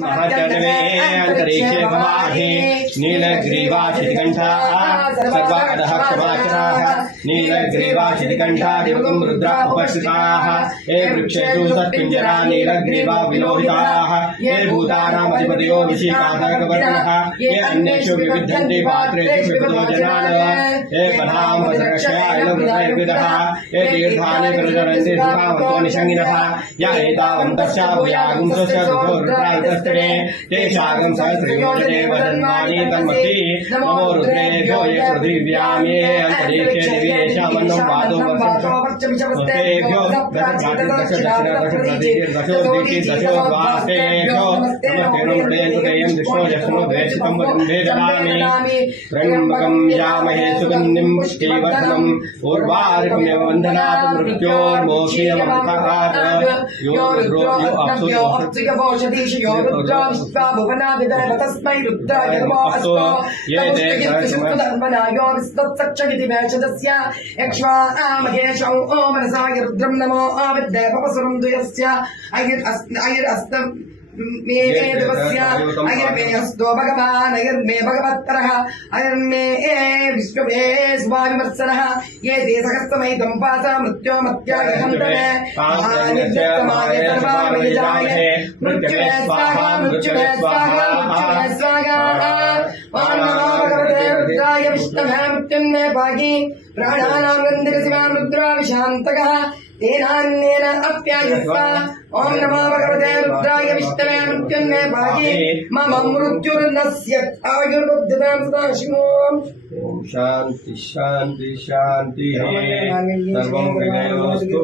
महाचर्वे अंतरिक्षे गवाहे नीलग्रीवा शितिकंठा सर्वादः क्षमाचराः नीलग्रीवा शितिकंठा दिवकं रुद्रा उपस्थिताः ये वृक्षेषु सत्पिञ्जरा नीलग्रीवा विलोहिताः ये भूतानामधिपतयो विशिखाधकवर्णः ये अन्येषु विविध्यन्ति पात्रेषु विविधो जनान् ये पदां वज्रक्षयायविदः ये तीर्थानि प्रचरन्ति सुखावतो निषङ्गिनः य एतावन्तस्याभूयागुंसस्य सुखो रुद्रान्तस्य तेषागं सहस्रयोजने वदन्वाणी तन्मति नमो रुद्रेभ्यो ये पृथिव्यामे अन्तरिक्षे दिव्येषामन्नं पादो वर्षेभ्यो दशो द्वास्तेभ्यो नमस्तेन विष्णो यष्णो वेशितं वरुन्धे ददामि त्र्यम्बकं यामहे सुगन्धिं पुष्टिवर्धनम् उर्वारुकमेव वन्दनात् मृत्योर्मोक्षीयमर्थकात् यो रुद्रो यो अप्सु रुद्रा भुवनादिदेव तस्मै रुद्राय नमोऽस्तु ये धर्मनायो विस्तत्सक्षगिति वेषदस्य यक्ष्वामहेशौ मनसाय रुद्रं नमो आविद्देवपसुरं द्वयस्य अयिरस्तम् मे देवस्य अयर्मे हस्तो भगवान् अयर्मे भगवत्तरः अयर्मे विष्णुवे स्वामिमत्सरः ये देशकस्तमै दम्पासा मृत्योमत्याय हन्तवे नित्यमाय सर्वामिजाय मृत्युवे स्वाहा मृत्युवे स्वाहा मृत्युवे स्वाहा ओम नमो भगवते रुद्राय विष्णवे मृत्युन्मे भागी प्राणानां गन्धिरशिवां रुद्रा विशान्तकः तेनान्येन अप्यायस्वा ओम नमो भगवते रुद्राय विष्णवे मृत्युन्मे भागे मम मृत्युर्नस्य आयुर्बुद्धिदां सदाशिवो ओम शांति शांति शांति सर्वं विजयोस्तु।